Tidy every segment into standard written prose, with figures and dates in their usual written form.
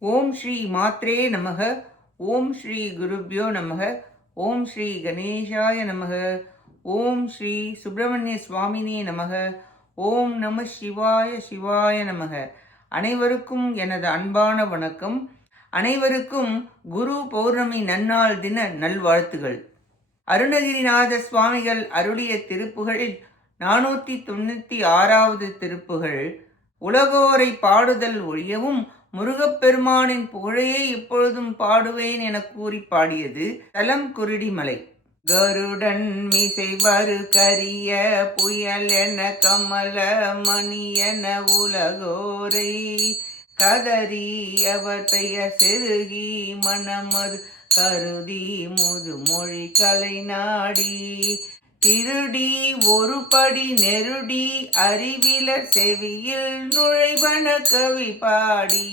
ஓம் ஸ்ரீ மாத்ரே நமக. ஓம் ஸ்ரீ குருப்யோ நமக. ஓம் ஸ்ரீ கணேஷாய நமக. ஓம் ஸ்ரீ சுப்பிரமணிய சுவாமினே நமக. ஓம் நம சிவாய சிவாய நமக. அனைவருக்கும் எனது அன்பான வணக்கம். அனைவருக்கும் குரு பௌர்ணமி நன்னாள் தின நல்வாழ்த்துகள். அருணகிரிநாத சுவாமிகள் அருளிய திருப்புகழில் 496வது திருப்புகழ். உலகோரை பாடுதல் ஒழியவும் முருகப்பெருமானின் புகழையே இப்பொழுதும் பாடுவேன் என கூறி பாடியது தலம் குருடிமலை. கருடன் மிசை வரு கரிய புயல் என கமல மணி என உலகோரை கதறி அவர் பெயர் செருகி மனமது கருதி முதுமொழி கலை நாடி திருடி ஒரு படி நெருடி அறிவில செவியில் நுழைவன கவி பாடி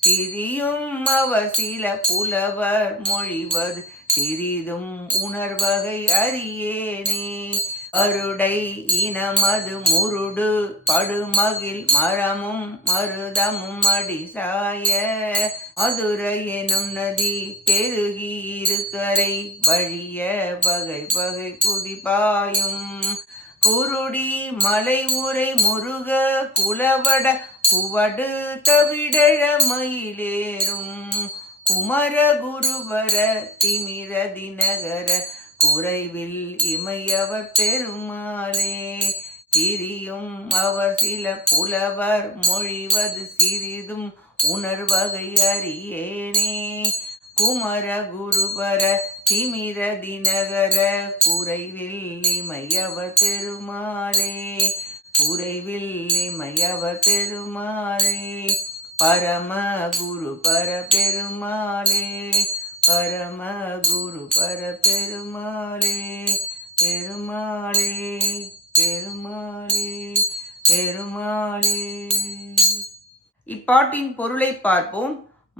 திரியும் அவர் சில புலவர் மொழிவது சிறிதும் உணர்வகை அறியேனே. அருடை இனமது முருடு படுமகிழ் மரமும் மருதமும் அடிசாய மதுரை எனும் நதி பெருகி இருக்கரை வழிய வகை வகை குதிப்பாயும் குருடி மலை உரை முருக குலவட குவடு தவிடழ மயிலேறும் குமர குருவர திமிர தினகர குறைவில் இமையவர் பெருமாளே. திரியும் அவர் சில புலவர் மொழிவது சிறிதும் உணர்வகை அறியேனே. குமர குருவர திமிர தினகர குறைவில் இமையவர் பெருமாளே. குறைவில் இமையவர் பெருமாளே. பரம குரு பர பெருமாளே. பரம குரு பர பெருமாளே. பெருமாளே பெருமாளே பெருமாளே. இப்பாட்டின் பொருளை பார்ப்போம்.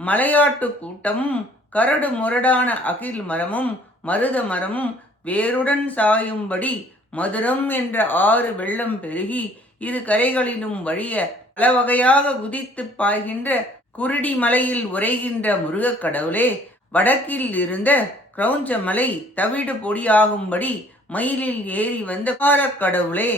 மலையாட்டு கூட்டமும் கரடு முரடான அகில் மரமும் மருத மரமும் வேருடன் சாயும்படி மதுரம் என்ற ஆறு வெள்ளம் பெருகி இரு கரைகளிலும் வழிய பல வகையாக குதித்து பாய்கின்ற குருடி மலையில் உரைகின்ற முருகக் கடவுளே. வடக்கில் இருந்த கிரௌஞ்ச மலை தவிடு பொடியாகும்படி மயிலில் ஏறி வந்த கடவுளே.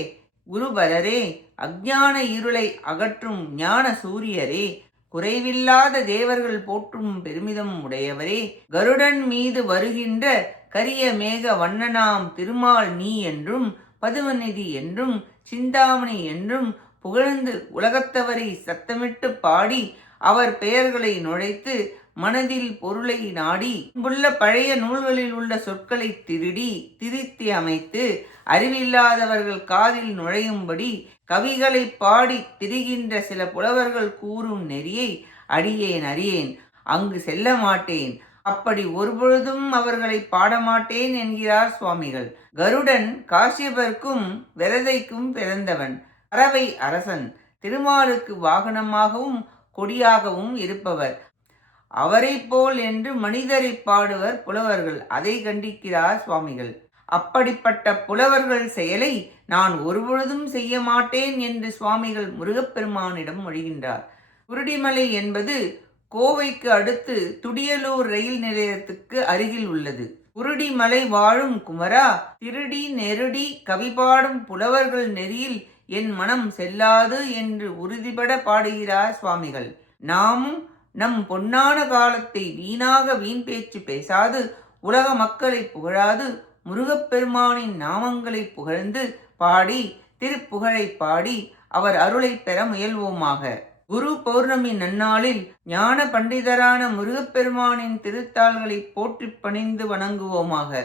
குருபரரே, அஞ்ஞான இருளை அகற்றும் ஞான சூரியரே, குறைவில்லாத தேவர்கள் போற்றும் பெருமிதம் உடையவரே, கருடன் மீது வருகின்ற கரிய மேக வண்ணனாம் திருமால் நீ என்றும் பதுவநிதி என்றும் சிந்தாமணி என்றும் புகழ்ந்து உலகத்தவரை சத்தமிட்டு பாடி அவர் பெயர்களை நுழைத்து மனதில் பொருளை நாடி இங்குள்ள பழைய நூல்களில் உள்ள சொற்களை திருடி திருத்தி அமைத்து அறிவில்லாதவர்கள் காதில் நுழையும்படி கவிகளை பாடி திரிகின்ற சில புலவர்கள் கூறும் நெறியை அடியேன் அறியேன், அங்கு செல்ல மாட்டேன், அப்படி ஒருபொழுதும் அவர்களை பாடமாட்டேன் என்கிறார் சுவாமிகள். கருடன் காசியபர்க்கும் விரதைக்கும் பிறந்தவன், பறவை அரசன், திருமாலுக்கு வாகனமாகவும் கொடியாகவும் இருப்பவர். அவரை போல் என்று மனிதரை பாடுவர் புலவர்கள். அதை கண்டிக்கிறார் சுவாமிகள். அப்படிப்பட்ட புலவர்கள் செயலை நான் ஒருபொழுதும் செய்ய மாட்டேன் என்று சுவாமிகள் முருகப்பெருமானிடம் மொழிகின்றார். குருடிமலை என்பது கோவைக்கு அடுத்து துடியலூர் ரயில் நிலையத்துக்கு அருகில் உள்ளது. குருடிமலை வாழும் குமரா, திருடி நெருடி கவிபாடும் புலவர்கள் நெறியில் என் மனம் செல்லாது என்று உறுதிபட பாடுகிறார் சுவாமிகள். நாமும் நம் பொன்னான காலத்தை வீணாக வீண் பேச்சு பேசாது உலக மக்களை புகழாது முருகப்பெருமானின் நாமங்களை புகழ்ந்து பாடி திருப்புகழை பாடி அவர் அருளை பெற முயல்வோமாக. குரு பௌர்ணமி நன்னாளில் ஞான பண்டிதரான முருகப்பெருமானின் திருத்தாள்களை போற்றி பணிந்து வணங்குவோமாக.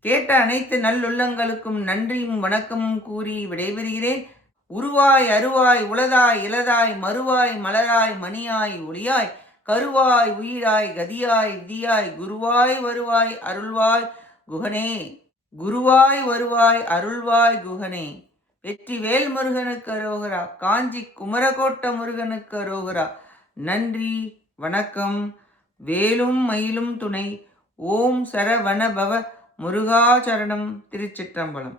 கேட்ட அனைத்து நல்லுள்ளங்களுக்கும் நன்றியும் வணக்கமும் கூறி விடைபெறுகிறேன். உருவாய் அருவாய் உளதாய் இலதாய் மறுவாய் மலராய் மணியாய் ஒளியாய் கருவாய் உயிராய் கதியாய் விதியாய் குருவாய் வருவாய் அருள்வாய் குகனே. குருவாய் வருவாய் அருள்வாய் குகனே. வெற்றி வேல் முருகனுக்கு அரோகரா. காஞ்சி குமரகோட்ட முருகனுக்கு அரோகரா. நன்றி வணக்கம். வேலும் மயிலும் துணை. ஓம் சரவண பவ முருகாச்சரணம். திருச்சிற்றம்பலம்.